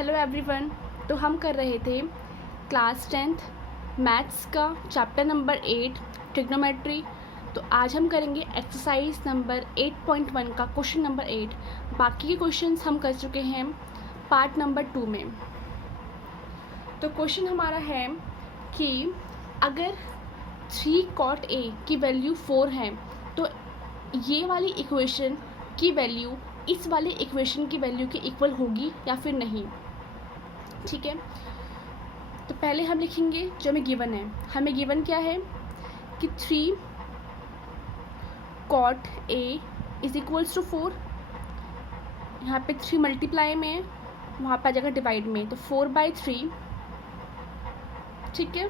Hello everyone. तो हम कर रहे थे क्लास 10th मैथ्स का चैप्टर नंबर 8 ट्रिग्नोमेट्री। तो आज हम करेंगे एक्सरसाइज नंबर 8.1 का क्वेश्चन नंबर 8। बाकी के क्वेश्चंस हम कर चुके हैं पार्ट नंबर 2 में। तो क्वेश्चन हमारा है कि अगर 3 cot A की वैल्यू 4 है तो ये वाली इक्वेशन की वैल्यू इस वाले इक्वेशन की वैल्यू के इक्वल होगी या फिर नहीं। ठीक है, तो पहले हम लिखेंगे जो हमें गिवन है। हमें गिवन क्या है कि 3 cot A is equals to 4। यहाँ पे 3 मल्टीप्लाई में है, वहाँ पे आ जाएगा डिवाइड में, तो 4/3। ठीक है,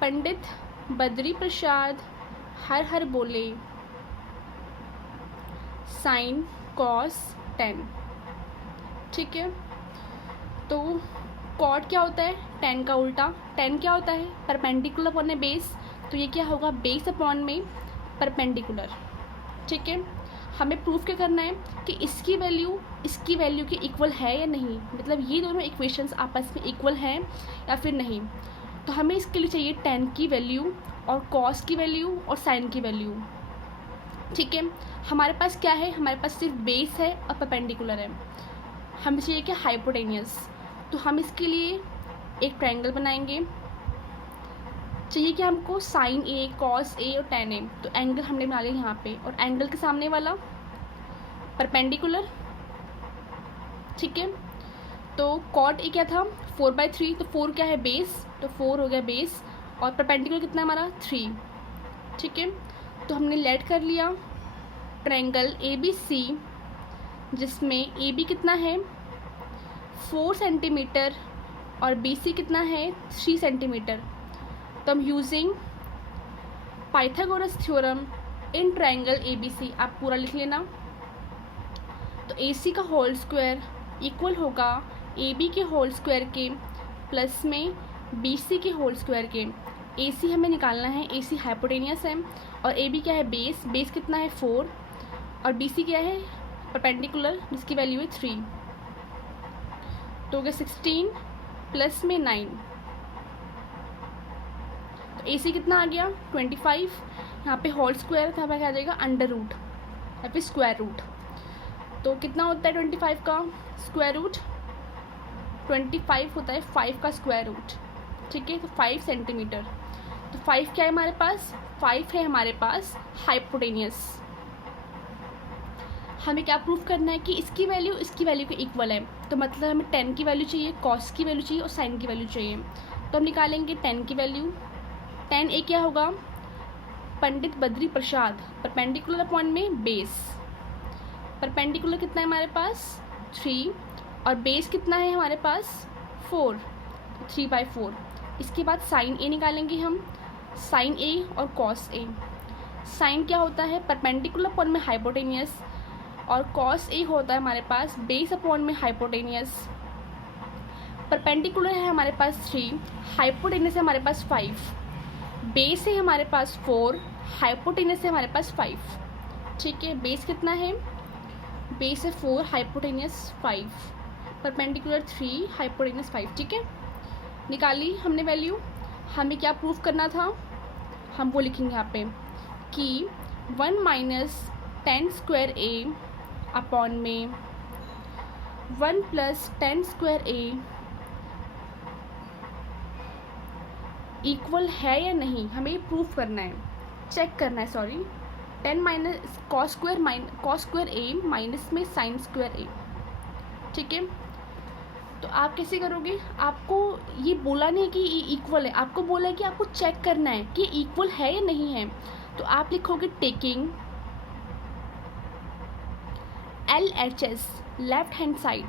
पंडित बद्री प्रसाद हर हर बोले साइन कॉस 10। ठीक है, तो कॉट क्या होता है? 10 का उल्टा। 10 क्या होता है? परपेंडिकुलर अपॉन ए बेस, तो ये क्या होगा? बेस अपॉन में परपेंडिकुलर। ठीक है, हमें प्रूफ क्या करना है कि इसकी वैल्यू के इक्वल है या नहीं, मतलब ये दोनों इक्वेशंस आपस में इक्वल हैं या फिर नहीं। तो हमें इसके लिए चाहिए 10 की वैल्यू और कॉस की वैल्यू और साइन की वैल्यू। ठीक है, हमारे पास क्या है? हमारे पास सिर्फ बेस है और परपेंडिकुलर है। हमें चाहिए कि हाइपोटेनियस, तो हम इसके लिए एक ट्रायंगल बनाएंगे। चाहिए कि हमको साइन ए, कॉस ए और टेन ए, तो एंगल हमने बना लिया यहाँ पे, और एंगल के सामने वाला परपेंडिकुलर। ठीक है, तो कॉट ए क्या था? 4/3, तो 4 क्या है? बेस, तो 4 हो गया बेस, और परपेंडिकुलर कितना है हमारा? 3। ठीक है, तो हमने लेट कर लिया ट्रायंगल ABC, जिसमें AB कितना है? 4 सेंटीमीटर और BC कितना है? 3 सेंटीमीटर। तो हम using Pythagoras theorem in triangle ABC, आप पूरा लिख लेना। तो AC का होल स्क्वायर इक्वल होगा AB के होल स्क्वायर के प्लस में BC के होल स्क्वायर के। AC हमें निकालना है, AC हाइपोटेनियस है, और AB क्या है? बेस। बेस कितना है? 4, और BC क्या है? परपेंडिकुलर, जिसकी वैल्यू है 3। तो हो गया 16 प्लस में 9, तो AC कितना आ गया? 25। यहाँ पे होल स्क्वायर था, क्या आ जाएगा? अंडर रूट या फिर स्क्वायर रूट। तो कितना होता है 25 का स्क्वायर रूट? 25 होता है 5 का स्क्वायर रूट। ठीक है, तो 5 सेंटीमीटर। तो 5 क्या है हमारे पास? 5 है हमारे पास हाइपोटेनियस। हमें क्या प्रूफ करना है कि इसकी वैल्यू के इक्वल है। तो मतलब हमें 10 की वैल्यू चाहिए, कॉस की वैल्यू चाहिए और साइन की वैल्यू चाहिए। तो हम निकालेंगे 10 की वैल्यू। 10 ए क्या होगा? पंडित बद्री प्रसाद, परपेंडिकुलर अपॉन में बेस। परपेंडिकुलर कितना है हमारे पास? 3, और बेस कितना है हमारे पास? 4, 3/4। इसके बाद साइन ए निकालेंगे हम, साइन ए और कॉस ए। साइन क्या होता है? परपेंडिकुलर अपॉन में हाइपोटेनियस, और कॉस ए होता है हमारे पास बेस अपॉन में हाइपोटेनियस। परपेंडिकुलर है हमारे पास 3, हाइपोटेनियस है हमारे पास 5, बेस है हमारे पास 4, हाइपोटेनियस है हमारे पास 5। ठीक है, बेस कितना है? बेस है 4, हाइपोटेनियस 5, परपेंडिकुलर 3, हाइपोटेनियस 5। ठीक है, निकाली हमने वैल्यू। हमें क्या प्रूफ करना था? हम वो लिखेंगे यहाँ पे कि 1 - 10 स्क्वायर A अपॉन में 1 + 10 स्क्वायर A इक्वल है या नहीं, हमें ये प्रूफ करना है, चेक करना है। Sorry, 10 minus cos square A minus में साइन स्क्वायर A। ठीक है, तो आप कैसे करोगे? आपको ये बोला नहीं कि ये इक्वल है, आपको बोला है कि आपको चेक करना है कि इक्वल है या नहीं है। तो आप लिखोगे taking LHS left hand side.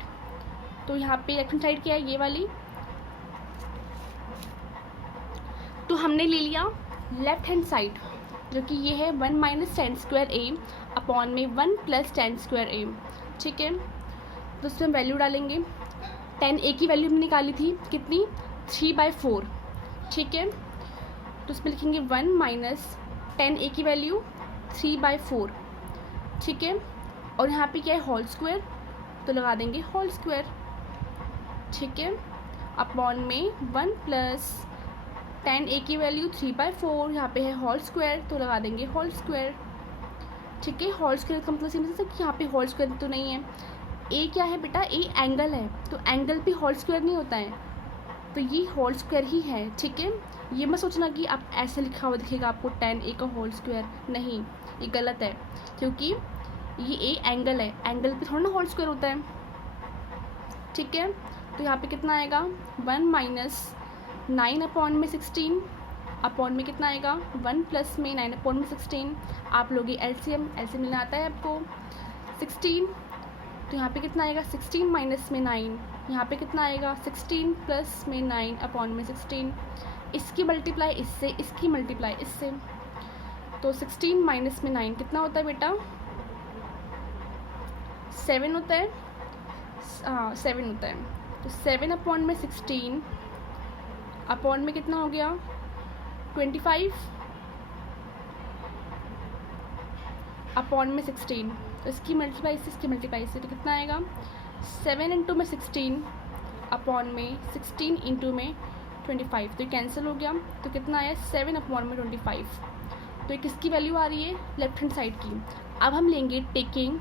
तो यहाँ पे लेफ्ट हैंड साइड क्या है? ये वाली। तो हमने ले लिया लेफ्ट हैंड साइड, जो कि ये है 1 - 10 स्क्वायर A अपॉन में 1 + 10 स्क्वायर A। ठीक है, तो उसमें वैल्यू डालेंगे। 10 A की वैल्यू हमने निकाली थी कितनी? 3/4। ठीक है, तो उसमें लिखेंगे 1 - 10 A की वैल्यू 3/4। ठीक है, और यहाँ पे क्या है? होल स्क्वायर, तो लगा देंगे होल स्क्वायर, ठीक है। अपॉन में 1 प्लस tan a की वैल्यू 3/4, यहाँ पे है होल स्क्वायर तो लगा देंगे होल स्क्वायर, ठीक है। होल स्क्वायर का मतलब समझ सकते यहाँ पे होल स्क्वायर तो नहीं है। ए क्या है बेटा, ए एंगल है, तो एंगल पे होल स्क्वायर नहीं होता है, तो ये होल स्क्वायर ही है, ठीक है। ये मत सोचना कि आप ऐसे लिखा हुआ दिखेगा आपको tan a का होल स्क्वायर, नहीं, ये गलत है, क्योंकि ये ए एंगल है, एंगल पे थोड़ा ना होल स्क्वायर होता है, ठीक है। तो यहाँ पे कितना आएगा 1 माइनस 9 अपॉन में 16, अपॉन में कितना आएगा 1 प्लस में 9 अपॉन में 16, आप लोग एलसीएम लेना आता है आपको 16, तो यहाँ पे कितना आएगा 16 माइनस में 9, यहाँ पे कितना आएगा 16 प्लस में 9 अपॉन में 16, इसकी मल्टीप्लाई इससे, इसकी मल्टीप्लाई इससे, तो 16 माइनस में 9 कितना होता है बेटा 7 होता है, हाँ 7 होता है। तो 7 अपॉन में 16 अपॉन में कितना हो गया 25 अपॉन में 16, तो इसकी मल्टीप्लाई से, इसकी मल्टीप्लाई से, तो कितना आएगा 7 इंटू में 16 अपॉन में 16 इंटू में 25, तो ये कैंसिल हो गया, तो कितना आया 7 अपॉन में 25, तो ये किसकी वैल्यू आ रही है लेफ्ट हैंड साइड की। अब हम लेंगे टेकिंग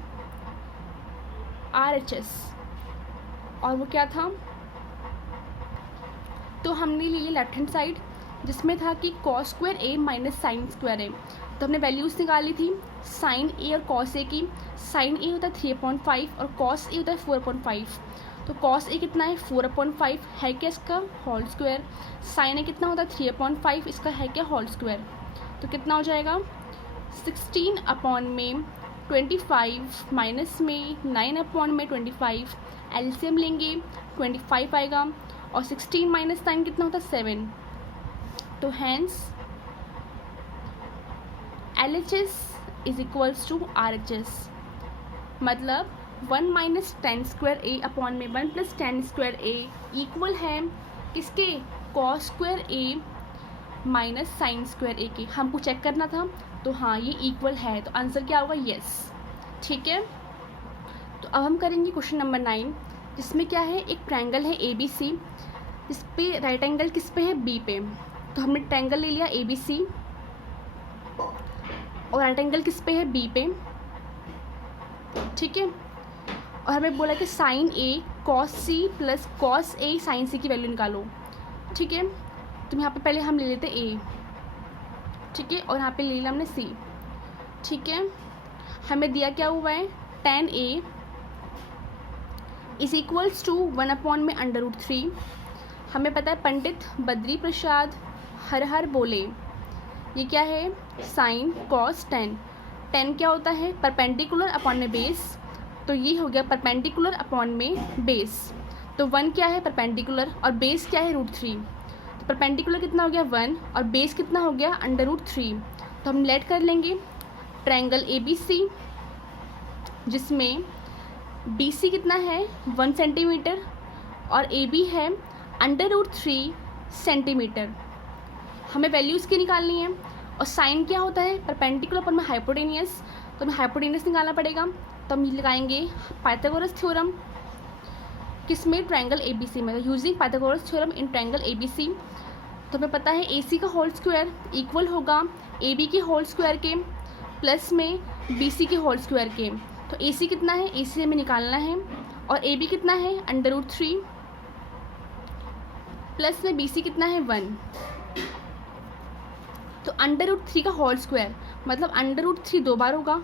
RHS, और वो क्या था, तो हमने लिए लेफ्ट हैंड साइड जिसमें था कि cos square a minus sine square a, तो हमने वैल्यूज़ निकाली थी साइन a और cos a की। साइन a होता है 3/5 और cos a होता है 4/5, तो cos a कितना है 4/5 है क्या इसका होल स्क्वायर, साइन a कितना होता है 3/5, इसका है क्या होल स्क्वायर, तो कितना हो जाएगा 16 अपॉन में 25 माइनस में 9 अपॉन में 25, एलसीएम लेंगे 25 आएगा, और 16 माइनस 9 कितना होता है 7, तो hence LHS is equals to RHS, मतलब 1 minus tan square a upon में 1 plus tan square a equal है किसके cos square a minus sine square a के। हमको चेक करना था, तो हाँ ये इक्वल है, तो आंसर क्या होगा यस, ठीक है। तो अब हम करेंगे क्वेश्चन नंबर 9, जिसमें क्या है एक ट्रायंगल है ABC, जिस पे राइट एंगल किस पे है B पे, तो हमने ट्रायंगल ले लिया ABC और राइट एंगल किस पे है B पे, ठीक है। और हमें बोला कि sine A cos C plus cos A sine C की वैल्यू निकालो, ठीक है। तो यहाँ पे पहले हम ले लेते A, ठीक है, और यहाँ पे ले लिया हमने C, ठीक है। हमें दिया क्या हुआ है tan A is equals to 1 upon में √3, हमें पता है पंडित बद्री प्रसाद हर हर बोले, ये क्या है साइन cos tan क्या होता है परपेंडिकुलर अपॉन में बेस, तो ये हो गया परपेंडिकुलर अपॉन में बेस, तो 1 क्या है परपेंडिकुलर और बेस क्या है √3, तो परपेंडिकुलर कितना हो गया 1 और बेस कितना हो गया √3, तो हम लेट कर लेंगे ट्रायंगल ABC, जिसमें BC कितना है 1 सेंटीमीटर और AB है √3 सेंटीमीटर, हमें वैल्यूज़ की निकालनी है। और साइन क्या होता है परपेंडिकुलर पर में हाइपोटेनियस, तो हमें हाइपोटेनियस निकालना पड़ेगा, तो हम लगाएंगे पाइथागोरस थ्योरम किस में ट्रायंगल ABC में, using Pythagoras theorem in triangle ABC, तो हमें पता है AC का होल स्क्वायर इक्वल होगा AB के होल स्क्वायर के प्लस में BC के होल स्क्वायर के, तो AC कितना है AC हमें निकालना है, और AB कितना है √3 प्लस में BC कितना है 1, तो √3 का होल स्क्वायर मतलब √3 2 बार होगा,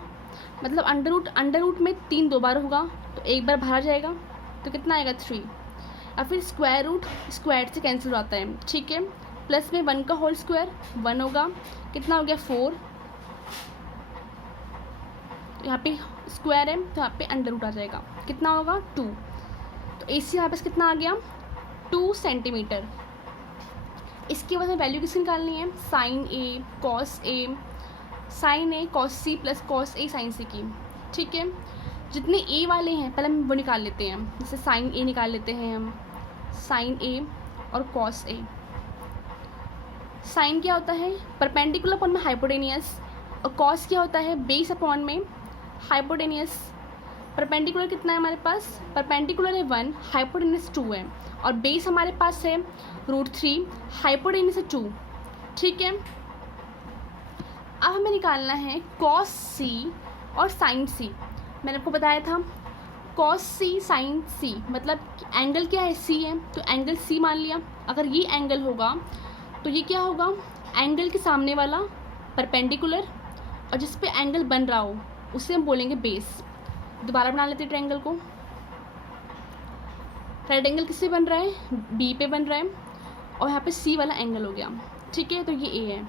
मतलब अंडर रूट में 3 2 बार होगा, तो एक बार बाहर जाएगा, तो कितना आएगा 3, और फिर स्क्वायर रूट स्क्वायर से कैंसिल होता है, ठीक है। प्लस में 1 का होल स्क्वायर 1 होगा, कितना हो गया 4, यहाँ पे स्क्वायर है तो यहाँ पे √ आ जाएगा, कितना होगा 2, तो AC यहाँ पे कितना आ गया 2 सेंटीमीटर। इसकी वजह वैल्यू किसकी निकालनी है sine A cos C plus cos A sine C की, ठीक है। जितने A वाले हैं पहले हम वो निकाल लेते हैं, जैसे साइन A निकाल लेते हैं हम, साइन A और cos A। साइन क्या होता है परपेंडिकुलर अपॉन में हाइपोटेनियस, और cos क्या होता है बेस अपॉन में हाइपोटेनियस, परपेंडिकुलर कितना है हमारे पास, परपेंडिकुलर है 1, हाइपोटेन्यूज 2 है, और बेस हमारे पास है √3, हाइपोटेन्यूज है 2। ठीक है, अब हमें निकालना है कॉस सी और साइन सी। मैंने आपको बताया था कॉस सी साइन सी मतलब एंगल क्या है, सी है, तो एंगल सी मान लिया। अगर ये एंगल होगा तो ये क्या होगा, एंगल के सामने वाला परपेंडिकुलर, और जिस पे एंगल बन रहा हो उसे हम बोलेंगे बेस। दोबारा बना लेते हैं ट्रायंगल को। राइट एंगल किससे बन रहा है, बी पे बन रहा है, और यहाँ पे सी वाला एंगल हो गया। ठीक है, तो ये ए है,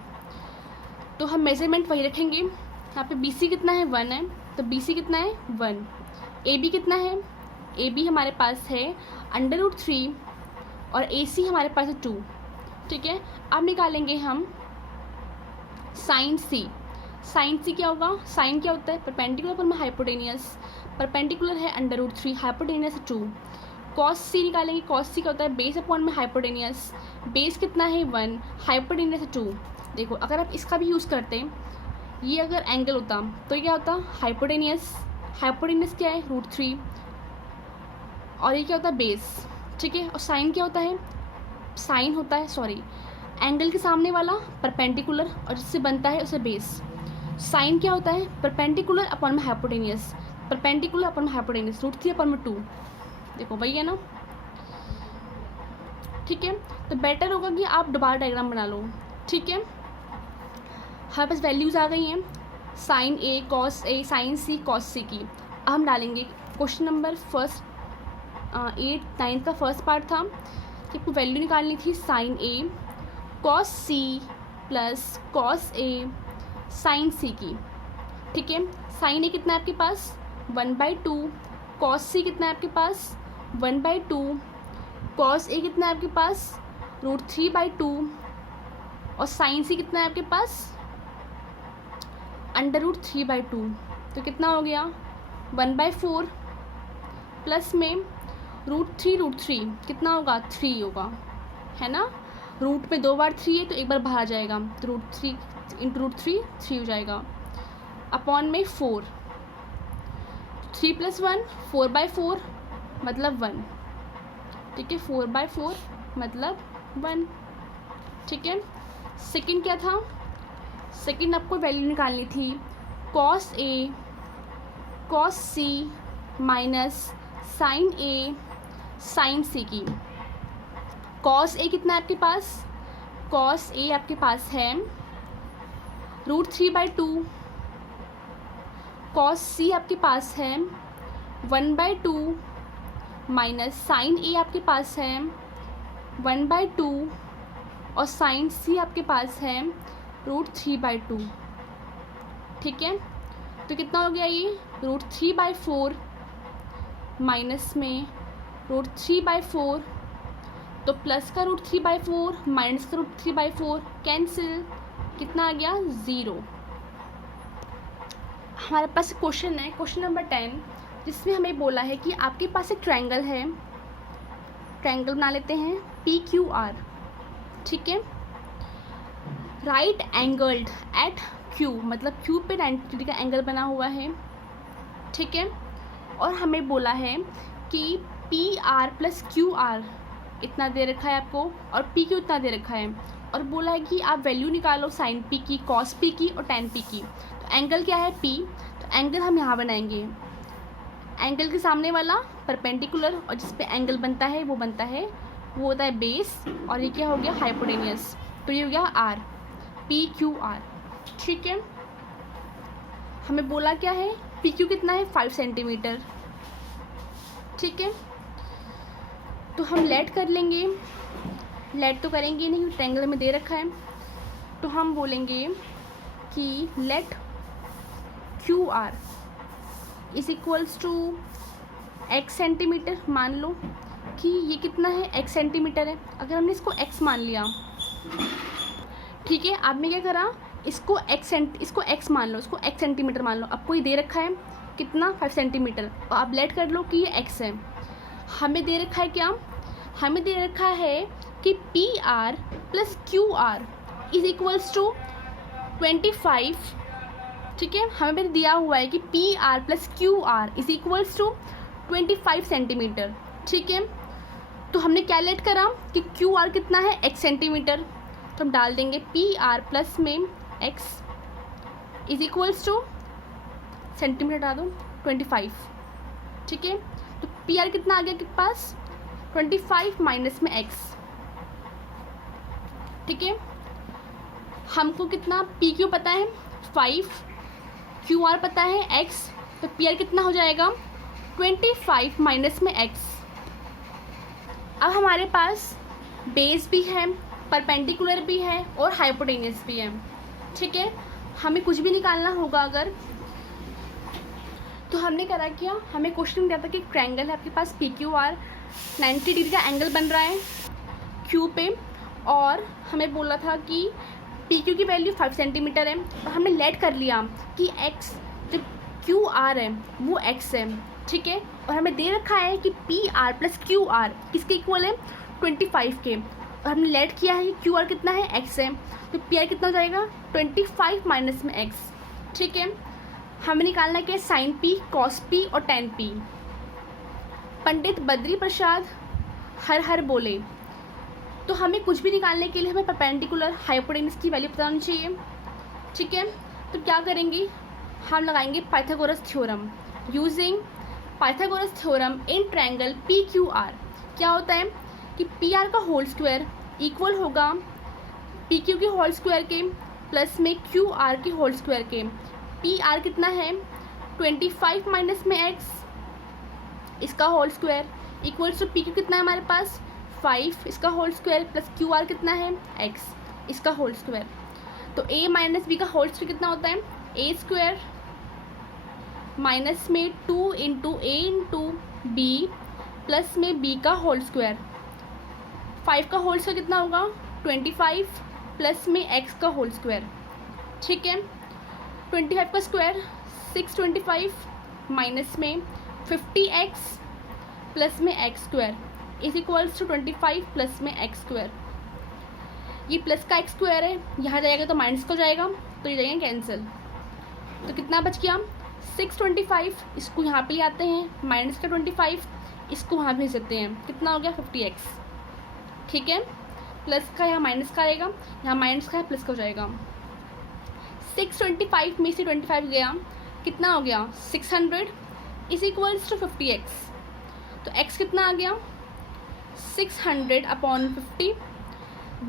तो हम मेजरमेंट वही रखेंगे। यहाँ पे बी सी कितना है, 1 है, तो बी सी कितना है 1। ए बी कितना है, ए बी हमारे पास है √3 और ए सी हमारे पास है 2। ठीक है, अब निकालेंगे हम साइन सी। साइन सी क्या होगा, साइन क्या होता है, परपेंडिकुलर पर में हाइपोटेनियस, परपेंडिकुलर है √3, हाइपोटेनियस 2। कॉस सी निकालेंगे, कॉस सी क्या होता है, बेस अपॉन में हाइपोटेनियस, बेस कितना है 1, हाइपोटेनियस 2। देखो अगर आप इसका भी यूज़ करते हैं, ये अगर एंगल होता तो ये क्या होता, हाइपोटेनियस, हाइपोटेनियस क्या है √3, और ये क्या होता है बेस। ठीक है, और साइन क्या होता है, साइन होता है सॉरी एंगल के सामने वाला परपेंडिकुलर, और जिससे बनता है उसे बेस। साइन क्या होता है, परपेंडिकुलर अपॉन में हाइपोटेनियस, परपेंडिकुलर अपॉन में हाइपोटेनियस, √3 अपॉन में 2। देखो वही है ना। ठीक है, तो बेटर होगा कि आप दोबारा डायग्राम बना लो। ठीक है, हमारे पास वैल्यूज़ आ गई हैं, sign A cos A sign C cos सी की। अब हम डालेंगे क्वेश्चन नंबर 8 9 का फर्स्ट पार्ट था कि आपको वैल्यू निकालनी थी sign A cos C plus cos A sign सी की। ठीक है, साइन ए कितना है आपके पास 1/2, कॉस सी कितना है आपके पास 1/2, कॉस ए कितना है आपके पास √3/2, और साइन सी कितना है आपके पास √3/2। तो कितना हो गया 1/4 प्लस में √3 कितना होगा 3 होगा, है ना। रूट में 2 बार 3 है तो एक बार बाहर आ जाएगा, तो √3 × √3 3 हो जाएगा, अपॉन में 4, 3 + 1 4/4 मतलब 1। ठीक है, 4/4 मतलब 1। ठीक है, सेकंड क्या था, सेकंड आपको वैल्यू निकालनी थी cos A cos C minus sign A sign सी की। कॉस ए कितना है आपके पास, कॉस ए आपके पास है √3/2, कॉस सी आपके पास है 1/2 माइनस साइन ए आपके पास है 1/2, और साइन सी आपके पास है √3/2। ठीक है, तो कितना हो गया ये √3/4 माइनस में √3/4, तो प्लस का √3/4 माइनस का √3/4 कैंसिल, कितना आ गया 0। हमारे पास क्वेश्चन है क्वेश्चन नंबर 10, जिसमें हमें बोला है कि आपके पास एक ट्रायंगल है, ट्रायंगल बना लेते हैं PQR। ठीक है, राइट एंगल्ड एट Q मतलब Q पे 90 डिग्री का एंगल बना हुआ है। ठीक है, और हमें बोला है कि PR + QR इतना दे रखा है आपको, और PQ इतना दे रखा है, और बोला है कि आप वैल्यू निकालो साइन P की, कॉस P की और tan P की। तो एंगल क्या है P, तो एंगल हम यहाँ बनाएंगे, एंगल के सामने वाला परपेंडिकुलर, और जिस पे एंगल बनता है वो होता है बेस, और ये क्या हो गया हाइपोटेनियस, तो ये हो गया R PQR। ठीक है, हमें बोला क्या है PQ कितना है 5 सेंटीमीटर। ठीक है, तो हम लेट कर लेंगे, लेट तो करेंगे नहीं, ट्रायंगल में दे रखा है, तो हम बोलेंगे कि लेट QR = x सेंटीमीटर। मान लो कि ये कितना है x सेंटीमीटर है, अगर हमने इसको x मान लिया, ठीक है, आपने क्या करा, इसको x मान लो, इसको x सेंटीमीटर मान लो, आपको ये दे रखा है कितना 5 सेंटीमीटर, और आप लेट कर लो कि ये x है। हमें दे रखा है क्या, हमें दे रखा है कि PR + QR = 25 ठीक है, हमें भी दिया हुआ है कि P R plus Q R is equals to 25 centimetre. ठीक है, तो हमने क्या लेट करा कि क्यू आर कितना है x सेंटीमीटर, तो हम डाल देंगे पी आर प्लस में x is equals two centimetre डाल दो 25। ठीक है, तो पी आर कितना आ गया आपके पास 25 माइनस में x। ठीक है, हमको कितना पी क्यू पता है 5, क्यू आर पता है x, तो पी आर कितना हो जाएगा 25 माइनस में x। अब हमारे पास बेस भी है, परपेंडिकुलर भी है और हाइपोटेनियस भी है। ठीक है, हमें कुछ भी निकालना होगा अगर, तो हमने करा क्या, हमें क्वेश्चन दिया था कि ट्रायंगल है आपके पास पी क्यू आर, 90 डिग्री का एंगल बन रहा है क्यू पे, और हमें बोला था कि पी क्यू की वैल्यू 5 सेंटीमीटर है, और हमने लेट कर लिया कि एक्स जो क्यू आर है वो एक्स है। ठीक है, और हमें दे रखा है कि P R plus Q are किसके इक्वल है 25 के, और हमने लेट किया है कि क्यू आर कितना है एक्स है, तो पी आर कितना हो जाएगा 25 माइनस में एक्स। ठीक है, हमें निकालना क्या है साइन पी, कॉस पी और टेन पी। पंडित बद्री प्रसाद हर हर बोले, तो हमें कुछ भी निकालने के लिए हमें परपेंडिकुलर हाइपोटेन्यूज की वैल्यू पता होनी चाहिए। ठीक है, तो क्या करेंगे, हम लगाएंगे Pythagoras theorem. Using Pythagoras theorem in triangle P Q R क्या होता है कि पी आर का होल स्क्वायर इक्वल होगा पी क्यू के होल स्क्वायर के प्लस में क्यू आर के होल स्क्वायर के। पी आर कितना है 25 माइनस में एक्स, इसका whole square equals to P Q कितना है हमारे पास 5, इसका whole square plus Q R कितना है एक्स, इसका होल स्क्वायर। तो ए माइनस बी का होल स्क्वायर कितना होता है ए स्क्वायर माइनस में 2 इंटू ए इंटू बी प्लस में बी का होल स्क्वायर। 5 का होल स्क्वायर कितना होगा 25 प्लस में एक्स का होल स्क्वायर। ठीक है, 25 का स्क्वायर 625 माइनस में 50x प्लस में x square is equals to 25 plus में एक्स स्क्वायर। ये प्लस का एक्स स्क्वायर है, यहाँ जाएगा तो माइनस का जाएगा, तो ये जाएगा कैंसिल। तो कितना बच गया 625, इसको यहाँ पे ले आते हैं माइनस का 25, इसको वहाँ भेज देते हैं, कितना हो गया 50x। ठीक है, प्लस का यहाँ माइनस का आएगा, यहाँ माइनस का है प्लस का हो जाएगा। 625 में से 25 गया, कितना हो गया 600 इज इक्वल्स टू 50x। तो x कितना आ गया 600 अपॉन 50,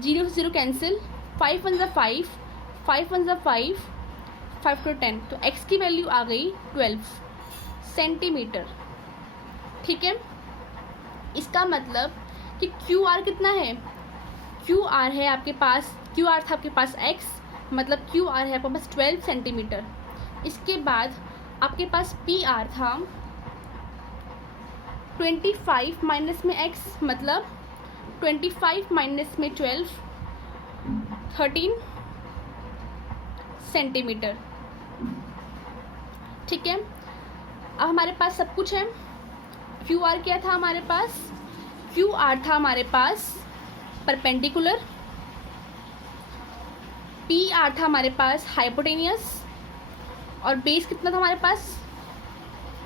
0 से 0 कैंसिल, 5 1 5, 5 1 5, 5 to 10, तो x की वैल्यू आ गई 12 सेंटीमीटर। ठीक है, इसका मतलब कि क्यू आर कितना है, क्यू आर है आपके पास, क्यू आर था आपके पास x, मतलब क्यू आर है आपके पास 12 सेंटीमीटर। इसके बाद आपके पास पी आर था 25 माइनस में x, मतलब 25 माइनस में 12 13 सेंटीमीटर। ठीक है, अब हमारे पास सब कुछ है। क्यू आर क्या था हमारे पास, क्यू आर था हमारे पास परपेंडिकुलर, पी आर था हमारे पास हाइपोटेनियस, और बेस कितना था हमारे पास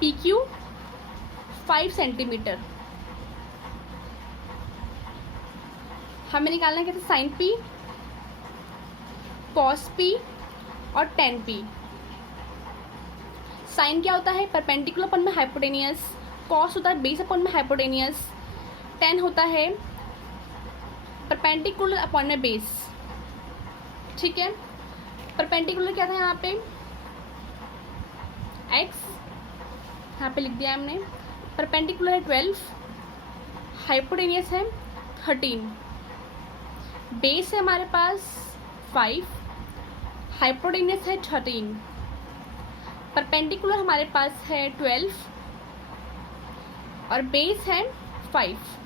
पी क्यू 5 सेंटीमीटर। हमें निकालना क्या था साइन पी, कॉस पी और टेन पी। साइन क्या होता है परपेंडिकुलर अपन में हाइपोटेनियस, कॉस होता है बेस अपन में हाइपोटेनियस, टेन होता है परपेंडिकुलर अपॉन में बेस। ठीक है, परपेंडिकुलर क्या था यहाँ पे x, यहाँ पे लिख दिया हमने, परपेंडिकुलर है 12, हाइपोटेनियस है 13, बेस है हमारे पास 5, हाइपोटेनियस है 13, परपेंडिकुलर हमारे पास है 12 और बेस है 5।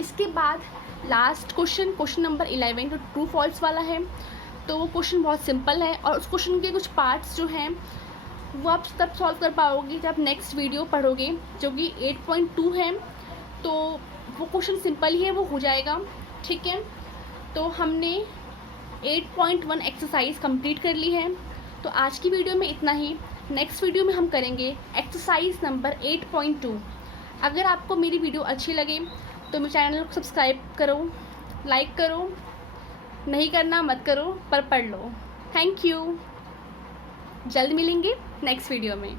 इसके बाद लास्ट क्वेश्चन, क्वेश्चन नंबर 11 जो ट्रू फॉल्स वाला है, तो वो क्वेश्चन बहुत सिंपल है और उस क्वेश्चन के कुछ पार्ट्स जो हैं वो आप तब सॉल्व कर पाओगे जब आप नेक्स्ट वीडियो पढ़ोगे, जो कि 8.2 है। तो वो क्वेश्चन सिंपल ही है, वो हो जाएगा। ठीक है, तो हमने 8.1 एक्सरसाइज कंप्लीट कर ली है। तो आज की वीडियो में इतना ही। नेक्स्ट वीडियो में हम करेंगे एक्सरसाइज नंबर 8.2। अगर आपको मेरी वीडियो अच्छी लगे तो मेरे चैनल को सब्सक्राइब करो, लाइक करो, नहीं करना मत करो पर पढ़ लो। Thank you. जल्द मिलेंगे नेक्स्ट वीडियो में।